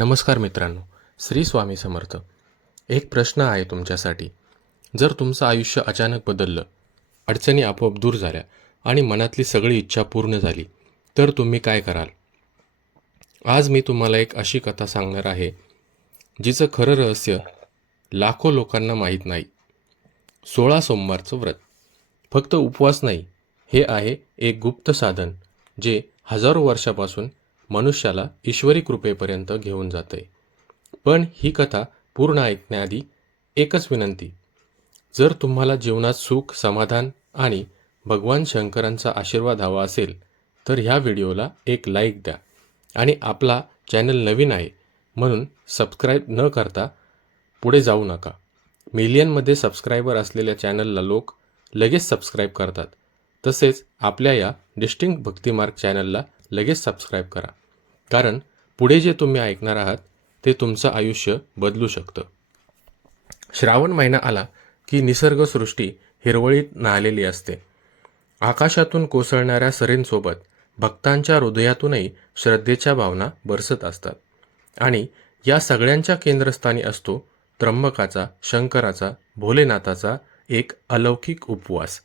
नमस्कार मित्रांनो श्री स्वामी समर्थ. एक प्रश्न आहे तुमच्यासाठी. जर तुमचं आयुष्य अचानक बदललं अडचणी आपोआप दूर झाल्या आणि मनातली सगळी इच्छा पूर्ण झाली तर तुम्ही काय कराल? आज मी तुम्हाला एक अशी कथा सांगणार आहे जिचं खरं रहस्य लाखो लोकांना माहीत नाही. सोळा सोमवारचं व्रत. फक्त उपवास नाही हे आहे एक गुप्त साधन जे हजारो वर्षापासून मनुष्याला ईश्वरी कृपेपर्यंत घेऊन जाते पण ही कथा पूर्ण ऐकण्याआधी एकच विनंती. जर तुम्हाला जीवनात सुख समाधान आणि भगवान शंकरांचा आशीर्वाद हवा असेल तर ह्या व्हिडिओला एक लाईक द्या आणि आपला चॅनल नवीन आहे म्हणून सबस्क्राईब न करता पुढे जाऊ नका. मिलियनमध्ये सबस्क्रायबर असलेल्या चॅनलला लोक लगेच सबस्क्राईब करतात. तसेच आपल्या या डिस्टिंक्ट भक्तिमार्ग चॅनलला लगेच सबस्क्राईब करा. कारण पुढे जे तुम्ही ऐकणार आहात ते तुमचं आयुष्य बदलू शकतं. श्रावण महिना आला की निसर्गसृष्टी हिरवळीत न्हालेली असते. आकाशातून कोसळणाऱ्या सरींसोबत भक्तांच्या हृदयातूनही श्रद्धेच्या भावना बरसत असतात. आणि या सगळ्यांच्या केंद्रस्थानी असतो त्र्यंबकाचा शंकराचा भोलेनाथाचा एक अलौकिक उपवास.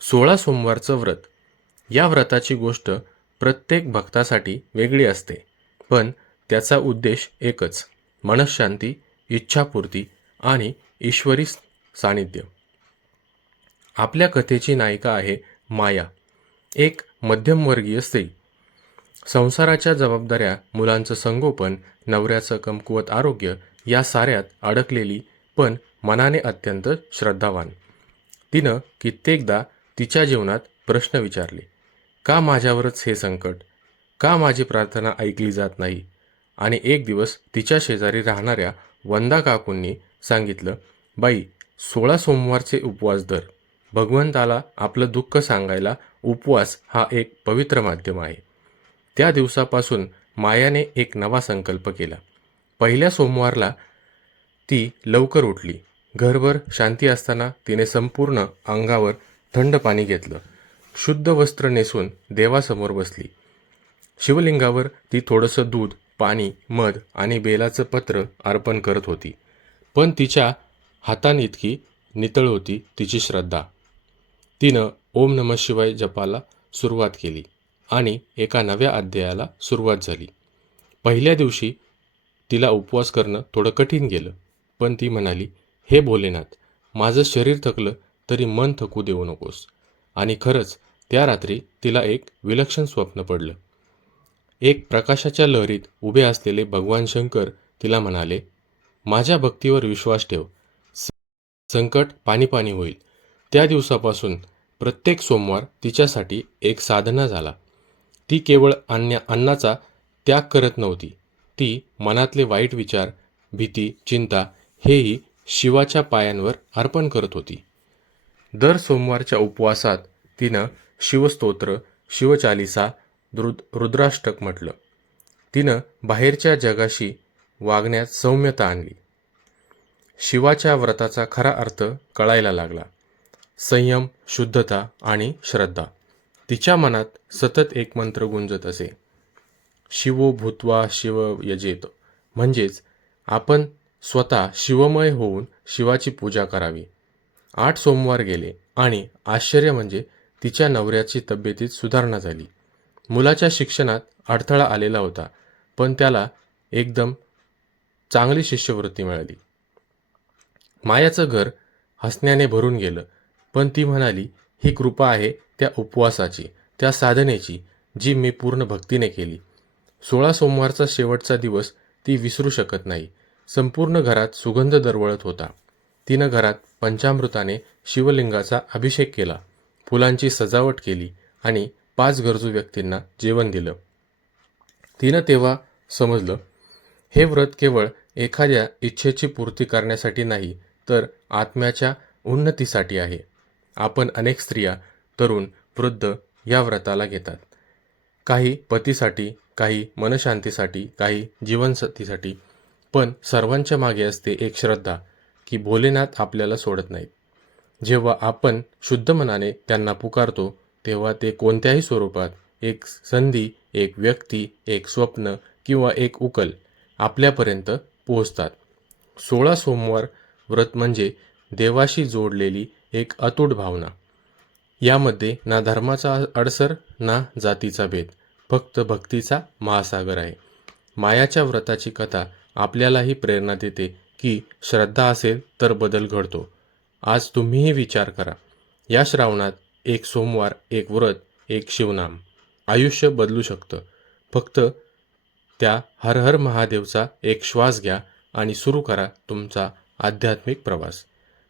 सोळा सोमवारचं व्रत. या व्रताची गोष्ट प्रत्येक भक्तासाठी वेगळी असते. पण त्याचा उद्देश एकच मनशांती इच्छापूर्ती आणि ईश्वरी सानिध्य. आपल्या कथेची नायिका आहे माया एक मध्यमवर्गीय स्त्री. संसाराच्या जबाबदाऱ्या मुलांचं संगोपन नवऱ्याचं कमकुवत आरोग्य या साऱ्यात अडकलेली पण मनाने अत्यंत श्रद्धावान. तिनं कित्येकदा तिच्या जीवनात प्रश्न विचारले. का माझ्यावरच हे संकट? का माझी प्रार्थना ऐकली जात नाही? आणि एक दिवस तिच्या शेजारी राहणाऱ्या वंदा काकूंनी सांगितलं बाई सोळा सोमवारचे उपवास धर. भगवंताला आपलं दुःख सांगायला उपवास हा एक पवित्र माध्यम आहे. त्या दिवसापासून मायाने एक नवा संकल्प केला. पहिल्या सोमवारला ती लवकर उठली. घरभर शांती असताना तिने संपूर्ण अंगावर थंड पाणी घेतलं. शुद्ध वस्त्र नेसून देवासमोर बसली. शिवलिंगावर ती थोडंसं दूध पाणी मध आणि बेलाचं पत्र अर्पण करत होती. पण तिच्या हातांइतकी नितळ होती तिची श्रद्धा. तिनं ओम नम शिवाय जपाला सुरुवात केली आणि एका नव्या अध्यायाला सुरुवात झाली. पहिल्या दिवशी तिला उपवास करणं थोडं कठीण गेलं पण ती म्हणाली हे भोलेनाथ माझं शरीर थकलं तरी मन थकू देऊ नकोस. आणि खरंच त्या रात्री तिला एक विलक्षण स्वप्न पडलं. एक प्रकाशाच्या लहरीत उभे असलेले भगवान शंकर तिला म्हणाले माझ्या भक्तीवर विश्वास ठेव. संकट पाणीपाणी होईल. त्या दिवसापासून प्रत्येक सोमवार तिच्यासाठी एक साधना झाला. ती केवळ अन्य अन्नाचा त्याग करत नव्हती. ती मनातले वाईट विचार भीती चिंता हेही शिवाच्या पायांवर अर्पण करत होती. दर सोमवारच्या उपवासात तिनं शिवस्तोत्र शिवचालिसा रुद रुद्राष्टक म्हटलं. तिनं बाहेरच्या जगाशी वागण्यात सौम्यता आणली. शिवाच्या व्रताचा खरा अर्थ कळायला लागला. संयम शुद्धता आणि श्रद्धा. तिच्या मनात सतत एक मंत्र गुंजत असे. शिवो भूत्वा शिव यजेत. म्हणजेच आपण स्वतः शिवमय होऊन शिवाची पूजा करावी. आठ सोमवार गेले आणि आश्चर्य म्हणजे तिच्या नवऱ्याची तब्येतीत सुधारणा झाली. मुलाच्या शिक्षणात अडथळा आलेला होता पण त्याला एकदम चांगली शिष्यवृत्ती मिळाली. मायाचं घर हसण्याने भरून गेलं पण ती म्हणाली ही कृपा आहे त्या उपवासाची त्या साधनेची जी मी पूर्ण भक्तीने केली. सोळा सोमवारचा शेवटचा दिवस ती विसरू शकत नाही. संपूर्ण घरात सुगंध दरवळत होता. तिनं घरात पंचामृताने शिवलिंगाचा अभिषेक केला. फुलांची सजावट केली आणि पाच गरजू व्यक्तींना जेवण दिलं. तिनं तेव्हा समजलं हे व्रत केवळ एखाद्या इच्छेची पूर्ती करण्यासाठी नाही तर आत्म्याच्या उन्नतीसाठी आहे. आपण अनेक स्त्रिया तरुण वृद्ध या व्रताला घेतात. काही पतीसाठी काही मनशांतीसाठी काही जीवनसतीसाठी. पण सर्वांच्या मागे असते एक श्रद्धा की भोलेनाथ आपल्याला सोडत नाहीत. जेव्हा आपण शुद्ध मनाने त्यांना पुकारतो तेव्हा ते कोणत्याही स्वरूपात एक संधी एक व्यक्ती एक स्वप्न किंवा एक उकल आपल्यापर्यंत पोहोचतात. सोळा सोमवार व्रत म्हणजे देवाशी जोडलेली एक अतूट भावना. यामध्ये ना धर्माचा अडसर ना जातीचा भेद फक्त भक्तीचा महासागर आहे. मायाच्या व्रताची कथा आपल्यालाही प्रेरणा देते की श्रद्धा असेल तर बदल घडतो. आज तुम्हीही विचार करा. या श्रावणात एक सोमवार एक व्रत एक शिवनाम. आयुष्य बदलू शकतं. फक्त त्या हर हर महादेवचा एक श्वास घ्या आणि सुरू करा तुमचा आध्यात्मिक प्रवास.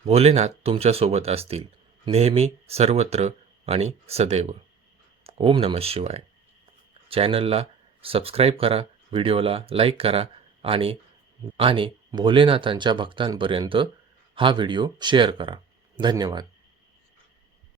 भोलेनाथ तुमच्यासोबत असतील. नेहमी सर्वत्र आणि सदैव. ओम नमः शिवाय. चॅनलला सबस्क्राईब करा व्हिडिओला लाईक करा आणि आणि भोलेनाथांच्या भक्तांपर्यंत हा व्हिडिओ शेअर करा. धन्यवाद.